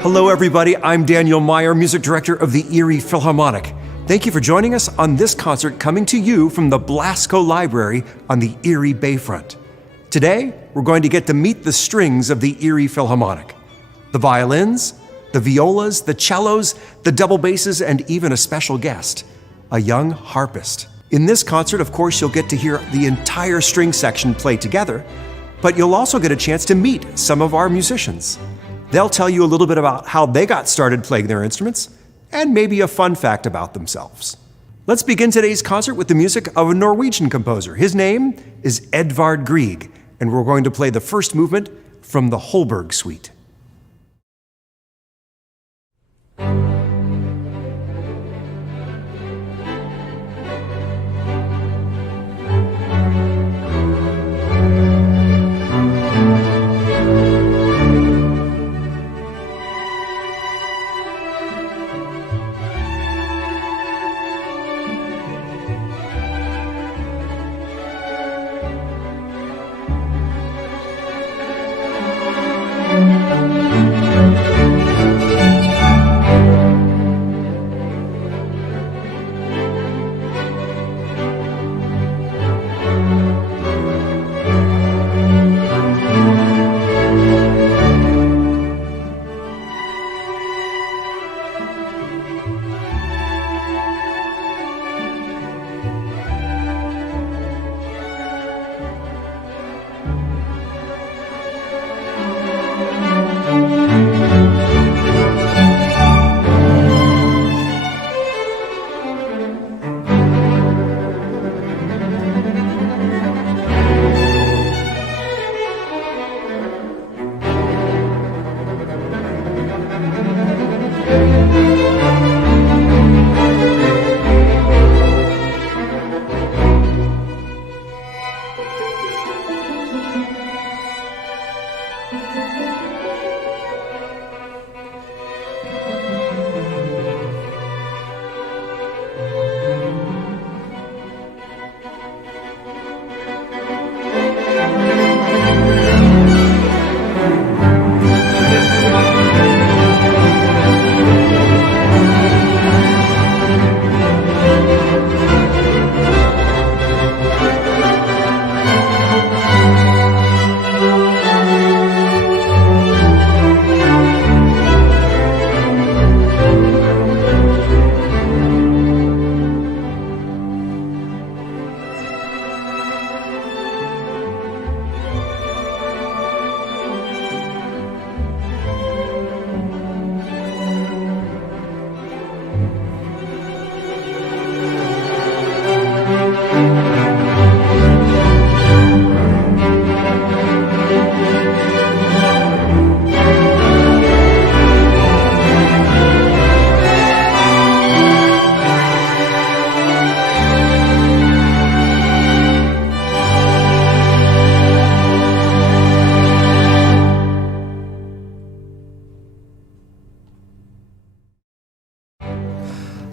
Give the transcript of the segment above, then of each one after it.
Hello, everybody. I'm Daniel Meyer, music director of the Erie Philharmonic. Thank you for joining us on this concert coming to you from the Blasco Library on the Erie Bayfront. Today, we're going to get to meet the strings of the Erie Philharmonic. The violins, the violas, the cellos, the double basses, and even a special guest, a young harpist. In this concert, of course, you'll get to hear the entire string section play together, but you'll also get a chance to meet some of our musicians. They'll tell you a little bit about how they got started playing their instruments, and maybe a fun fact about themselves. Let's begin today's concert with the music of a Norwegian composer. His name is Edvard Grieg, and we're going to play the first movement from the Holberg Suite.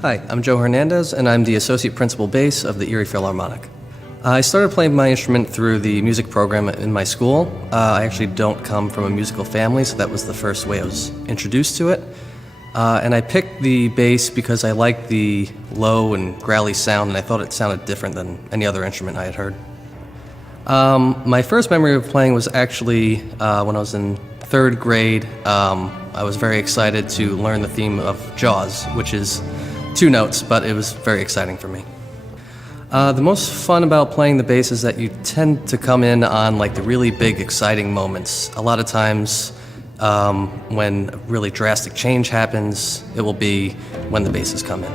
Hi, I'm Joe Hernandez, and I'm the Associate Principal Bass of the Erie Philharmonic. I started playing my instrument through the music program in my school. I actually don't come from a musical family, so that was the first way I was introduced to it. And I picked the bass because I liked the low and growly sound, and I thought it sounded different than any other instrument I had heard. My first memory of playing was actually when I was in third grade. I was very excited to learn the theme of Jaws, which is 2 notes, but it was very exciting for me. The most fun about playing the bass is that you tend to come in on like the really big, exciting moments. A lot of times when a really drastic change happens, it will be when the basses come in.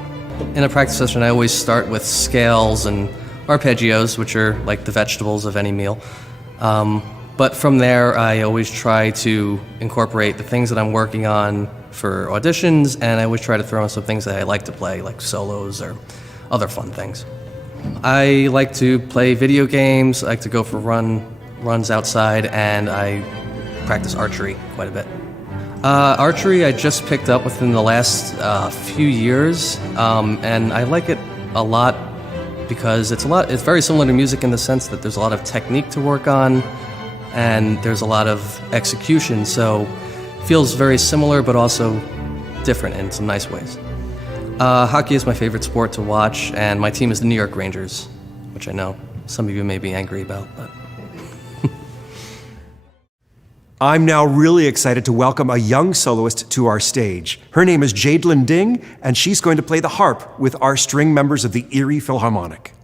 In a practice session, I always start with scales and arpeggios, which are like the vegetables of any meal. But from there, I always try to incorporate the things that I'm working on for auditions, and I always try to throw in some things that I like to play, like solos or other fun things. I like to play video games, I like to go for runs outside, and I practice archery quite a bit. Archery I just picked up within the last few years, and I like it a lot because it's very similar to music in the sense that there's a lot of technique to work on and there's a lot of execution, so it feels very similar but also different in some nice ways. Hockey is my favorite sport to watch, and my team is the New York Rangers, which I know some of you may be angry about, but... I'm now really excited to welcome a young soloist to our stage. Her name is Jadelyn Ding, and she's going to play the harp with our string members of the Erie Philharmonic.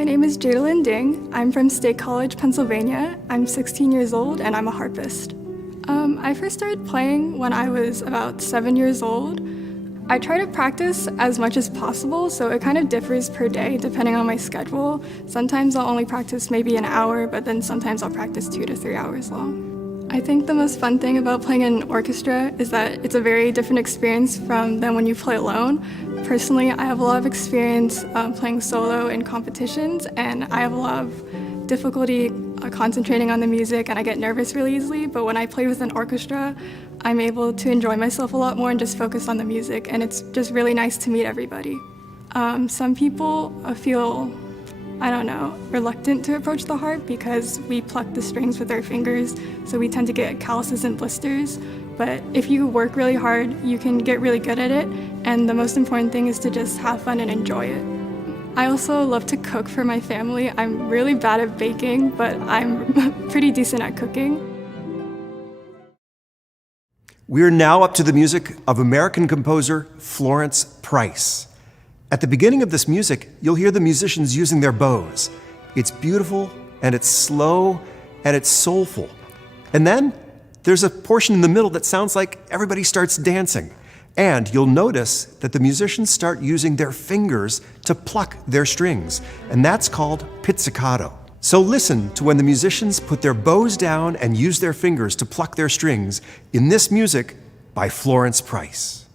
my name is Jadelyn. I'm from State College, Pennsylvania. I'm 16 years old and I'm a harpist. I first started playing when I was about 7 years old. I try to practice as much as possible, so it kind of differs per day depending on my schedule. Sometimes I'll only practice maybe an hour, but then sometimes I'll practice 2 to 3 hours long. I think the most fun thing about playing in an orchestra is that it's a very different experience than when you play alone. Personally, I have a lot of experience playing solo in competitions, and I have a lot of difficulty concentrating on the music, and I get nervous really easily, but when I play with an orchestra, I'm able to enjoy myself a lot more and just focus on the music, and it's just really nice to meet everybody. Some people feel, reluctant to approach the harp because we pluck the strings with our fingers, so we tend to get calluses and blisters. But if you work really hard, you can get really good at it, and the most important thing is to just have fun and enjoy it. I also love to cook for my family. I'm really bad at baking, but I'm pretty decent at cooking. We're now up to the music of American composer Florence Price. At the beginning of this music, you'll hear the musicians using their bows. It's beautiful, and it's slow, and it's soulful. And then there's a portion in the middle that sounds like everybody starts dancing. And you'll notice that the musicians start using their fingers to pluck their strings, and that's called pizzicato. So listen to when the musicians put their bows down and use their fingers to pluck their strings in this music by Florence Price.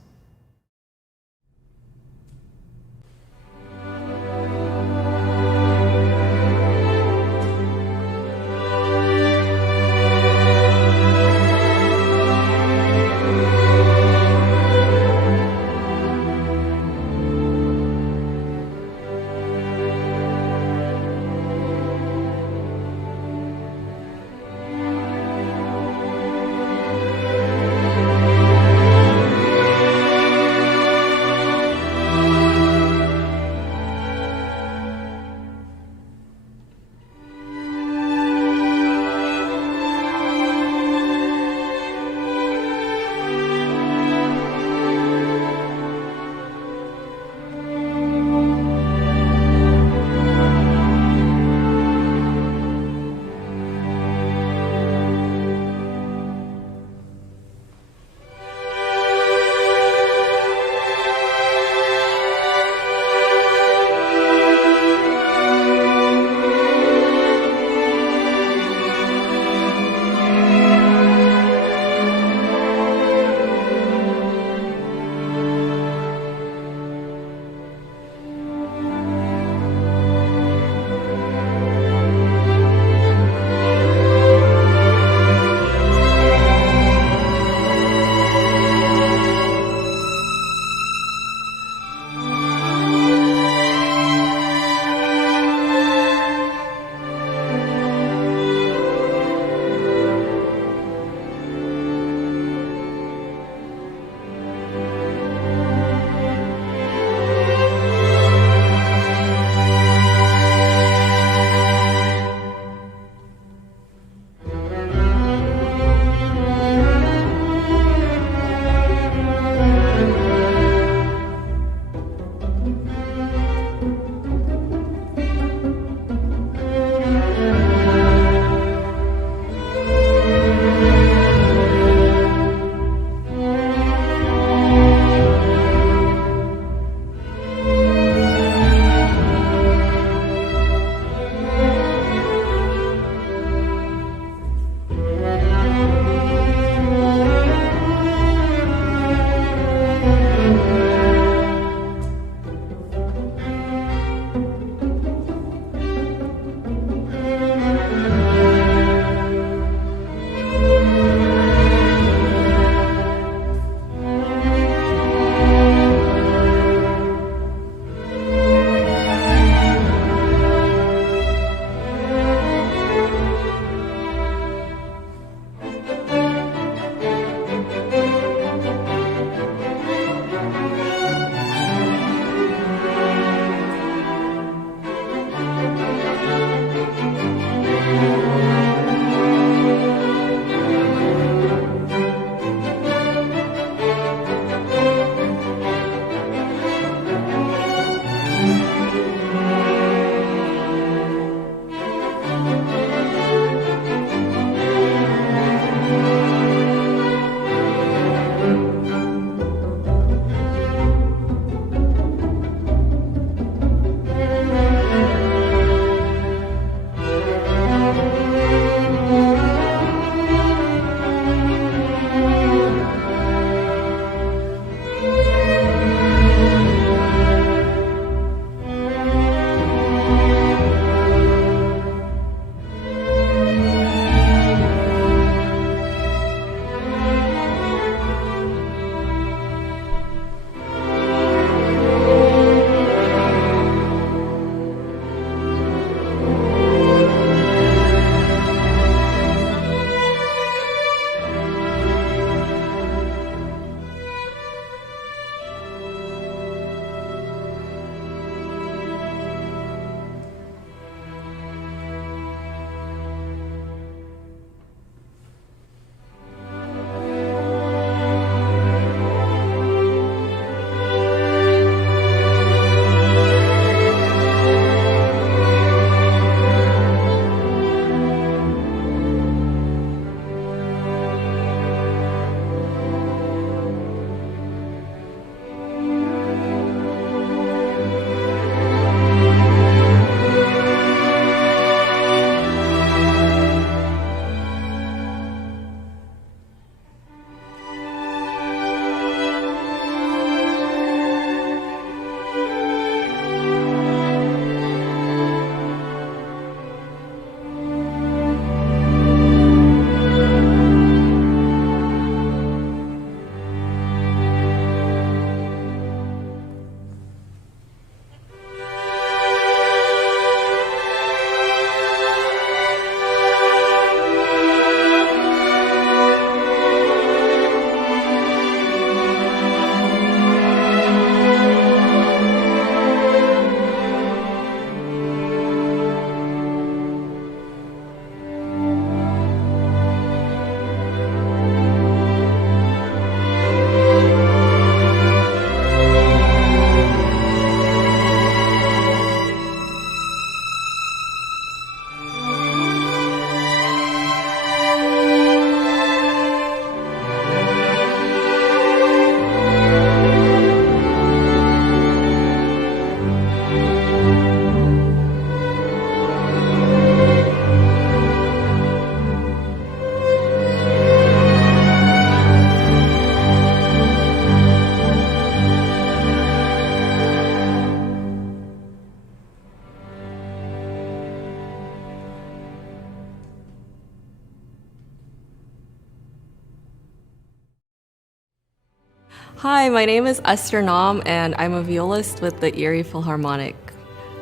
Hi, my name is Esther Nahm, and I'm a violist with the Erie Philharmonic.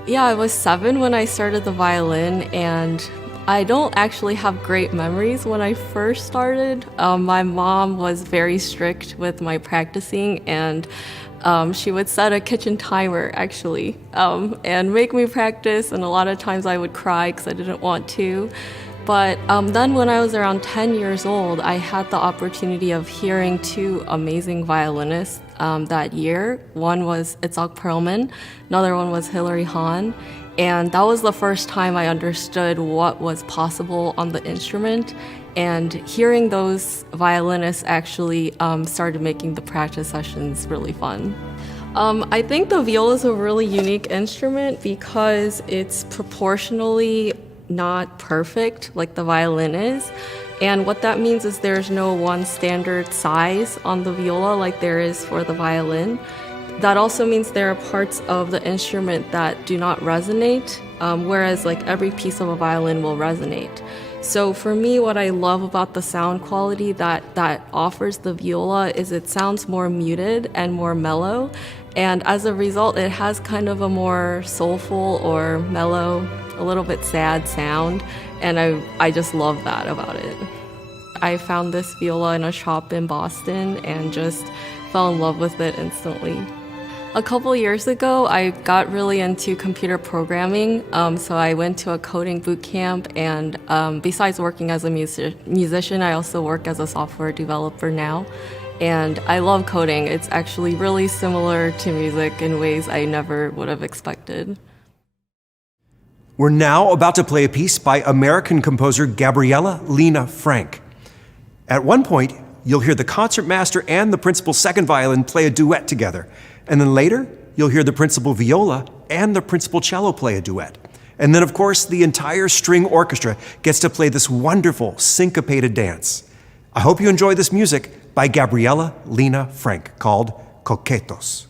Yeah, I was 7 when I started the violin, and I don't actually have great memories when I first started. My mom was very strict with my practicing, and she would set a kitchen timer, actually, and make me practice, and a lot of times I would cry because I didn't want to. But then when I was around 10 years old, I had the opportunity of hearing 2 amazing violinists that year. One was Itzhak Perlman, another one was Hilary Hahn. And that was the first time I understood what was possible on the instrument. And hearing those violinists actually started making the practice sessions really fun. I think the viola is a really unique instrument because it's proportionally not perfect like the violin is. And what that means is there's no one standard size on the viola like there is for the violin. That also means there are parts of the instrument that do not resonate, whereas like every piece of a violin will resonate. So for me, what I love about the sound quality that offers the viola is it sounds more muted and more mellow. And as a result, it has kind of a more soulful or mellow, a little bit sad sound, and I just love that about it. I found this viola in a shop in Boston and just fell in love with it instantly. A couple years ago, I got really into computer programming, so I went to a coding boot camp, and besides working as a musician, I also work as a software developer now. And I love coding. It's actually really similar to music in ways I never would have expected. We're now about to play a piece by American composer Gabriela Lena Frank. At one point, you'll hear the concertmaster and the principal second violin play a duet together. And then later, you'll hear the principal viola and the principal cello play a duet. And then, of course, the entire string orchestra gets to play this wonderful syncopated dance. I hope you enjoy this music by Gabriela Lena Frank called Coqueles.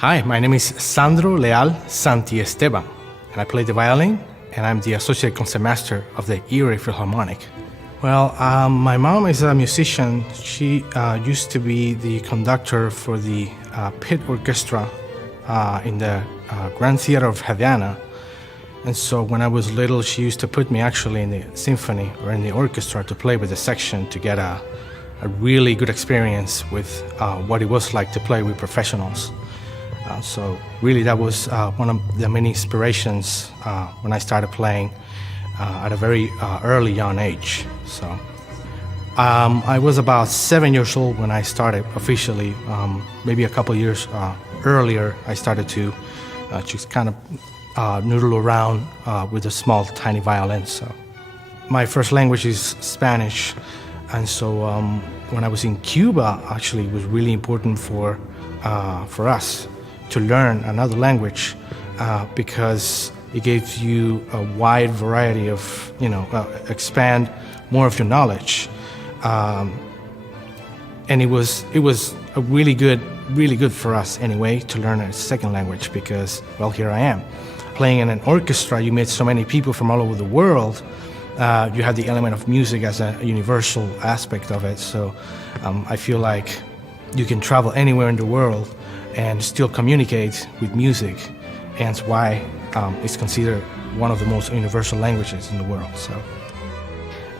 Hi, my name is Sandro Leal-Santiesteban, and I play the violin, and I'm the Associate Concertmaster of the Erie Philharmonic. Well, my mom is a musician. She used to be the conductor for the pit orchestra in the Grand Theater of Havana. And so when I was little, she used to put me actually in the symphony or in the orchestra to play with the section to get a really good experience with what it was like to play with professionals. So really that was one of the many inspirations when I started playing at a very early young age. So I was about 7 years old when I started officially. Maybe a couple years earlier, I started to just kind of noodle around with a small, tiny violin. So my first language is Spanish, and so when I was in Cuba, actually, it was really important for us to learn another language because it gives you a wide variety of, expand more of your knowledge. And it was a really good for us anyway to learn a second language because, well, here I am. Playing in an orchestra, you meet so many people from all over the world. You have the element of music as a universal aspect of it. So I feel like you can travel anywhere in the world and still communicate with music, and it's why it's considered one of the most universal languages in the world. So.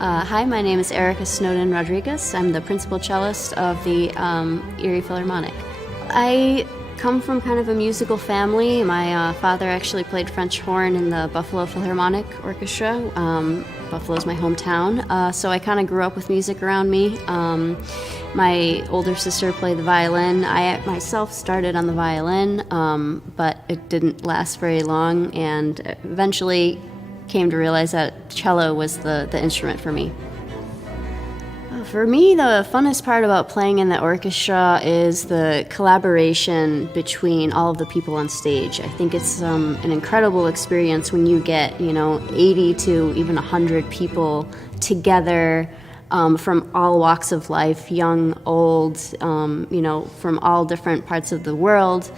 Hi, my name is Snowden-Rodriguez. I'm the principal cellist of the Erie Philharmonic. I come from kind of a musical family. My father actually played French horn in the Buffalo Philharmonic Orchestra. Buffalo's my hometown, so I kind of grew up with music around me. My older sister played the violin. I myself started on the violin, but it didn't last very long, and eventually came to realize that cello was the instrument for me. For me, the funnest part about playing in the orchestra is the collaboration between all of the people on stage. I think it's an incredible experience when you get, 80 to even 100 people together from all walks of life, young, old, from all different parts of the world,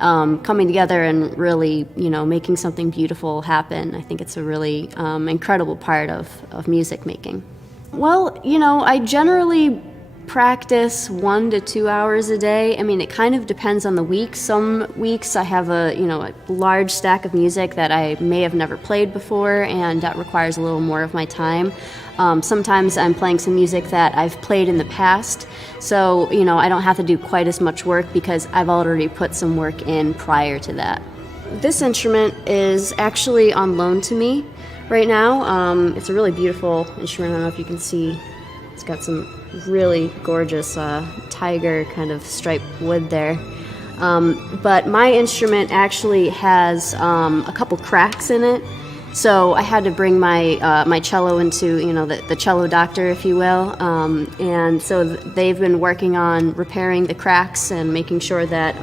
coming together and really, making something beautiful happen. I think it's a really incredible part of music making. Well, I generally practice 1 to 2 hours a day. I mean, it kind of depends on the week. Some weeks I have a large stack of music that I may have never played before, and that requires a little more of my time. Sometimes I'm playing some music that I've played in the past, so, I don't have to do quite as much work because I've already put some work in prior to that. This instrument is actually on loan to me right now. It's a really beautiful instrument. I don't know if you can see. It's got some really gorgeous tiger kind of striped wood there. But my instrument actually has a couple cracks in it. So I had to bring my cello into, the cello doctor, if you will. And so they've been working on repairing the cracks and making sure that,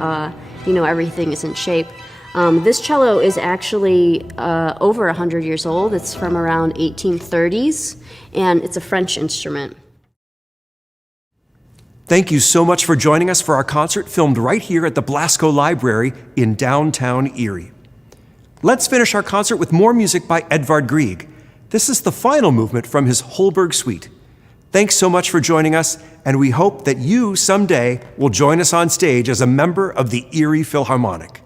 everything is in shape. This cello is actually over 100 years old. It's from around 1830s, and it's a French instrument. Thank you so much for joining us for our concert filmed right here at the Blasco Library in downtown Erie. Let's finish our concert with more music by Edvard Grieg. This is the final movement from his Holberg suite. Thanks so much for joining us, and we hope that you someday will join us on stage as a member of the Erie Philharmonic.